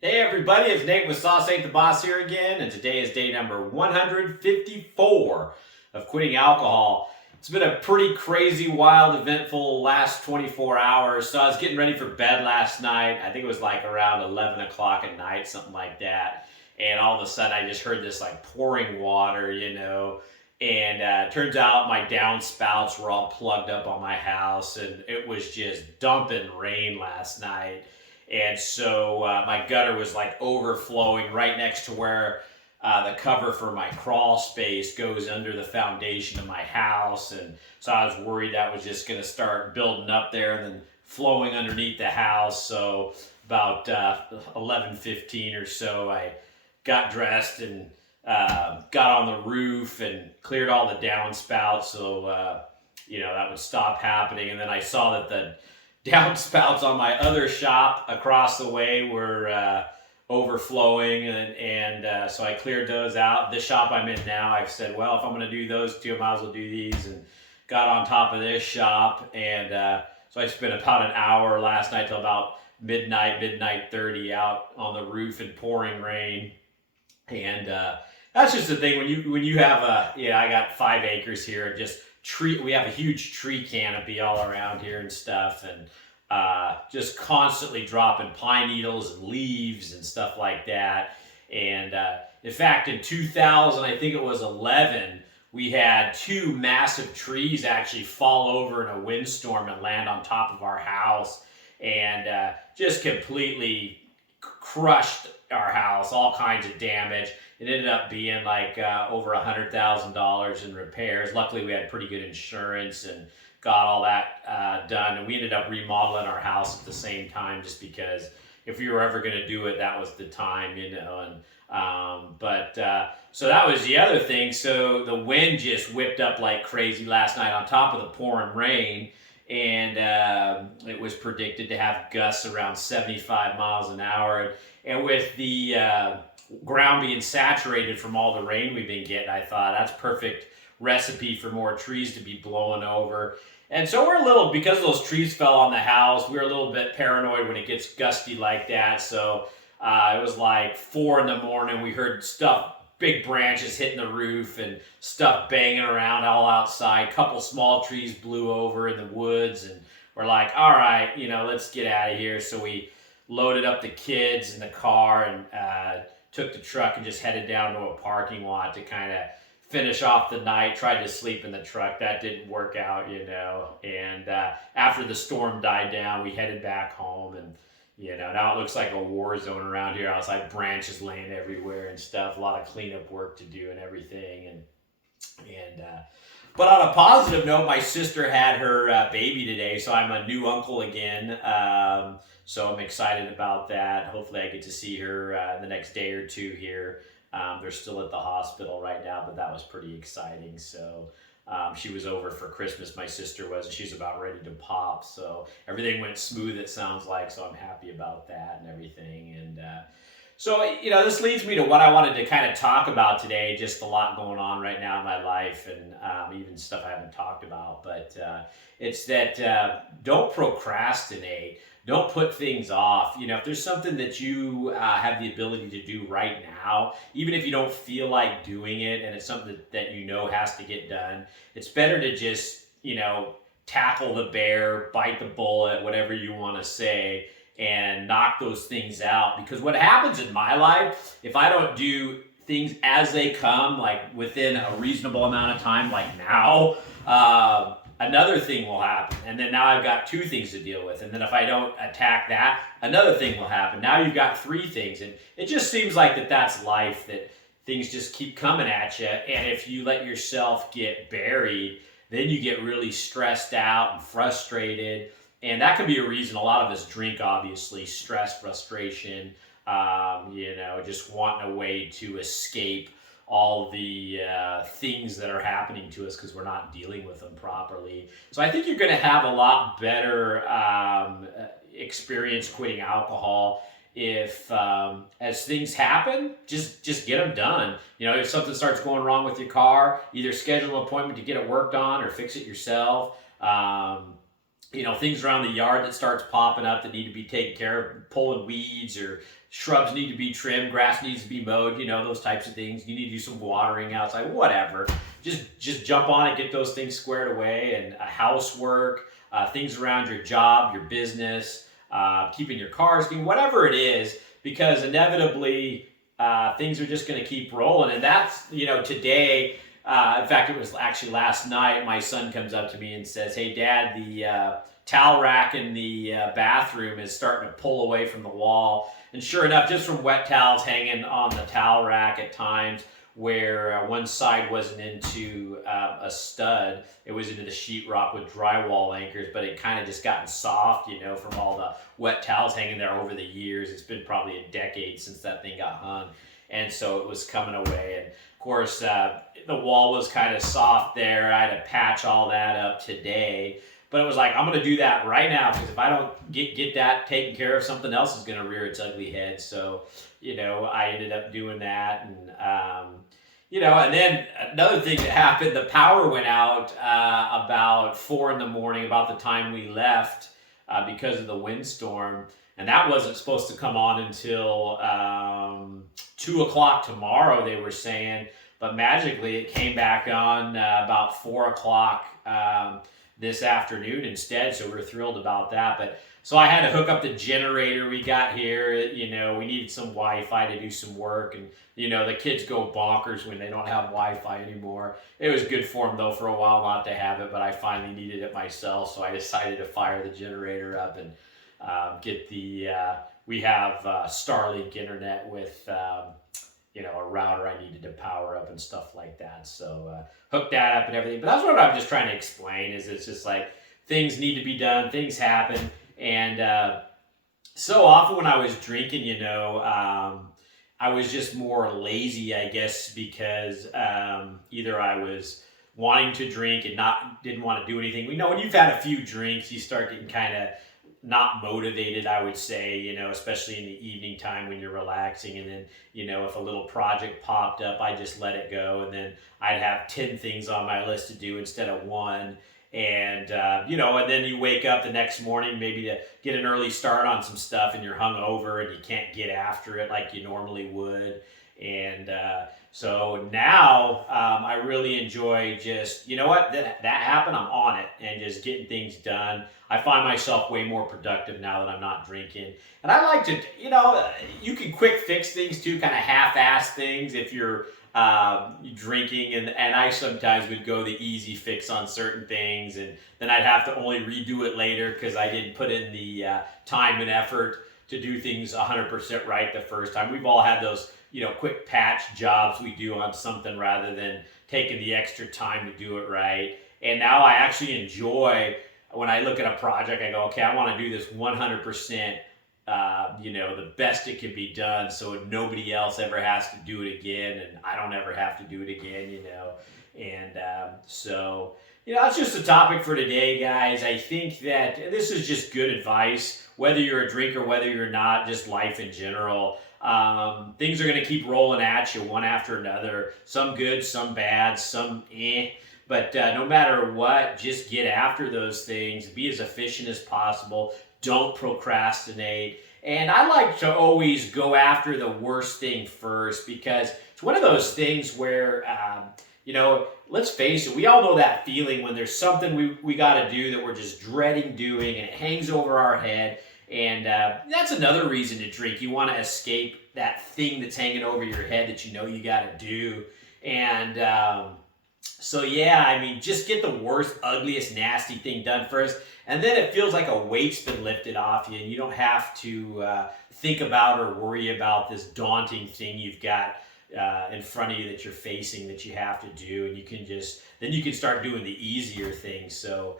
Hey everybody, it's Nate with Sauce Ain't the Boss here again, and today is day number 154 of quitting alcohol. It's been a pretty crazy, wild, eventful last 24 hours. So I was getting ready for bed last night. I think it was like around 11 o'clock at night, something like that. And all of a sudden I just heard this like pouring water, and turns out my downspouts were all plugged up on my house, and it was just dumping rain last night. And so my gutter was like overflowing right next to where the cover for my crawl space goes under the foundation of my house. And so I was worried that was just going to start building up there and then flowing underneath the house. So about 11:15 or so, I got dressed and got on the roof and cleared all the downspouts so that would stop happening. And then I saw that the downspouts on my other shop across the way were overflowing, and so I cleared those out. This shop I'm in now, I've said, well, if I'm going to do those two, I might as well do these, and got on top of this shop. And so I spent about an hour last night till about midnight 30 out on the roof in pouring rain. And that's just the thing when you have I got 5 acres here, just tree. We have a huge tree canopy all around here and stuff, and just constantly dropping pine needles and leaves and stuff like that. And in fact, in 2000, I think it was 11, we had two massive trees actually fall over in a windstorm and land on top of our house, and just completely crushed our house, all kinds of damage. It ended up being like over $100,000 in repairs. Luckily, we had pretty good insurance and got all that done. And we ended up remodeling our house at the same time, just because if we were ever going to do it, that was the time. So that was the other thing. So the wind just whipped up like crazy last night on top of the pouring rain. And it was predicted to have gusts around 75 miles an hour. And with the ground being saturated from all the rain we've been getting, I thought that's perfect recipe for more trees to be blowing over. And so because those trees fell on the house, we were a little bit paranoid when it gets gusty like that. So it was like 4 in the morning. We heard big branches hitting the roof and stuff banging around all outside. A couple small trees blew over in the woods, and we're like, all right, let's get out of here. So we loaded up the kids in the car and took the truck and just headed down to a parking lot to kind of finish off the night. Tried to sleep in the truck. That didn't work out. And after the storm died down, we headed back home. And now it looks like a war zone around here. Outside, branches laying everywhere and stuff. A lot of cleanup work to do and everything. But on a positive note, my sister had her baby today, so I'm a new uncle again. So I'm excited about that. Hopefully, I get to see her the next day or two here. They're still at the hospital right now, but that was pretty exciting. So she was over for Christmas, my sister was, and she's about ready to pop. So everything went smooth, it sounds like. So I'm happy about that and everything. And this leads me to what I wanted to kind of talk about today. Just a lot going on right now in my life, and even stuff I haven't talked about. But it's that don't procrastinate. Don't put things off. If there's something that you have the ability to do right now, even if you don't feel like doing it, and it's something that has to get done, it's better to just tackle the bear, bite the bullet, whatever you want to say, and knock those things out. Because what happens in my life, if I don't do things as they come, like within a reasonable amount of time, like now, another thing will happen. And then now I've got 2 things to deal with. And then if I don't attack that, another thing will happen. Now you've got 3 things. And it just seems like that's life, that things just keep coming at you. And if you let yourself get buried, then you get really stressed out and frustrated. And that can be a reason a lot of us drink, obviously. Stress, frustration, just wanting a way to escape all the things that are happening to us because we're not dealing with them properly. So I think you're going to have a lot better experience quitting alcohol if as things happen, just get them done. If something starts going wrong with your car, either schedule an appointment to get it worked on or fix it yourself. things around the yard that starts popping up that need to be taken care of, pulling weeds, or shrubs need to be trimmed, grass needs to be mowed, those types of things. You need to do some watering outside, whatever. Just jump on it, get those things squared away, and housework, things around your job, your business, keeping your cars clean, whatever it is, because inevitably things are just going to keep rolling. And that's, today. In fact, it was actually last night, my son comes up to me and says, "Hey, Dad, the towel rack in the bathroom is starting to pull away from the wall." And sure enough, just from wet towels hanging on the towel rack at times where one side wasn't into a stud, it was into the sheetrock with drywall anchors, but it kind of just gotten soft, from all the wet towels hanging there over the years. It's been probably a decade since that thing got hung. And so it was coming away. And of course, the wall was kind of soft there. I had to patch all that up today. But it was like, I'm going to do that right now, because if I don't get that taken care of, something else is going to rear its ugly head. So, I ended up doing that. And, and then another thing that happened, the power went out about 4 in the morning, about the time we left, because of the windstorm. And that wasn't supposed to come on until 2 o'clock tomorrow, they were saying. But magically, it came back on about 4 o'clock this afternoon instead. So we're thrilled about that. But so I had to hook up the generator we got here. We needed some Wi-Fi to do some work. And, the kids go bonkers when they don't have Wi-Fi anymore. It was good for them, though, for a while not to have it. But I finally needed it myself. So I decided to fire the generator up and get we have Starlink internet with, a router I needed to power up and stuff like that. So hook that up and everything. But that's what I'm just trying to explain, is it's just like things need to be done, things happen. And so often when I was drinking, I was just more lazy, I guess, because either I was wanting to drink and didn't want to do anything. When you've had a few drinks, you start getting kind of not motivated, I would say, especially in the evening time when you're relaxing. And then, if a little project popped up, I just let it go. And then I'd have 10 things on my list to do instead of one. And, and then you wake up the next morning, maybe to get an early start on some stuff, and you're hungover and you can't get after it like you normally would. And so now I really enjoy just, that happened, I'm on it, and just getting things done. I find myself way more productive now that I'm not drinking. And I like to, you can quick fix things too, kind of half-ass things if you're drinking. And I sometimes would go the easy fix on certain things, and then I'd have to only redo it later because I didn't put in the time and effort to do things 100% right the first time. We've all had those, quick patch jobs we do on something rather than taking the extra time to do it right. And now I actually enjoy, when I look at a project, I go, okay, I want to do this 100%, the best it can be done, so nobody else ever has to do it again, and I don't ever have to do it again, And so, that's just a topic for today, guys. I think that this is just good advice, whether you're a drinker, whether you're not, just life in general. Things are going to keep rolling at you one after another, some good, some bad, some but no matter what, just get after those things, be as efficient as possible, don't procrastinate. And I like to always go after the worst thing first, because it's one of those things where, let's face it, we all know that feeling when there's something we got to do that we're just dreading doing, and it hangs over our head. And that's another reason to drink. You want to escape that thing that's hanging over your head that you got to do. And so, just get the worst, ugliest, nasty thing done first. And then it feels like a weight's been lifted off you, and you don't have to think about or worry about this daunting thing you've got in front of you that you're facing that you have to do. And then you can start doing the easier things. So,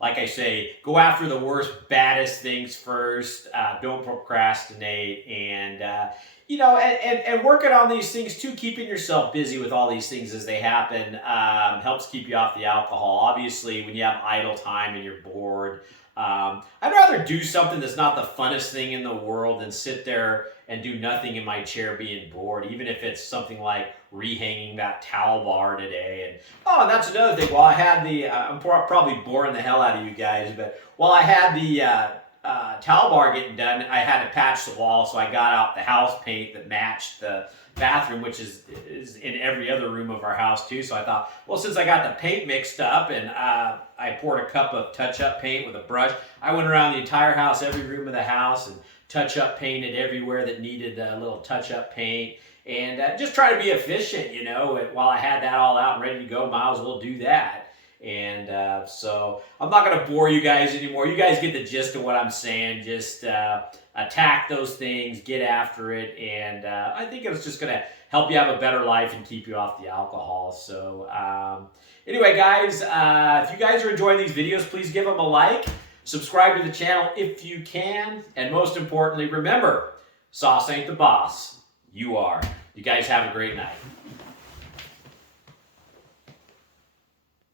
like I say, go after the worst, baddest things first. Don't procrastinate, and and working on these things too. Keeping yourself busy with all these things as they happen helps keep you off the alcohol. Obviously, when you have idle time and you're bored, I'd rather do something that's not the funnest thing in the world than sit there and do nothing in my chair being bored, even if it's something like rehanging that towel bar today. And that's another thing. While I had I'm probably boring the hell out of you guys, but while I had the towel bar getting done, I had to patch the wall, so I got out the house paint that matched the bathroom, which is in every other room of our house too. So I thought, well, since I got the paint mixed up and I poured a cup of touch-up paint with a brush, I went around the entire house, every room of the house, and touch-up painted everywhere that needed a little touch-up paint. And just try to be efficient, you know. And while I had that all out and ready to go, might as well do that. And so I'm not going to bore you guys anymore. You guys get the gist of what I'm saying. Just attack those things, get after it, and I think it's just going to help you have a better life and keep you off the alcohol. So anyway, guys, if you guys are enjoying these videos, please give them a like. Subscribe to the channel if you can. And most importantly, remember, sauce ain't the boss. You are. You guys have a great night.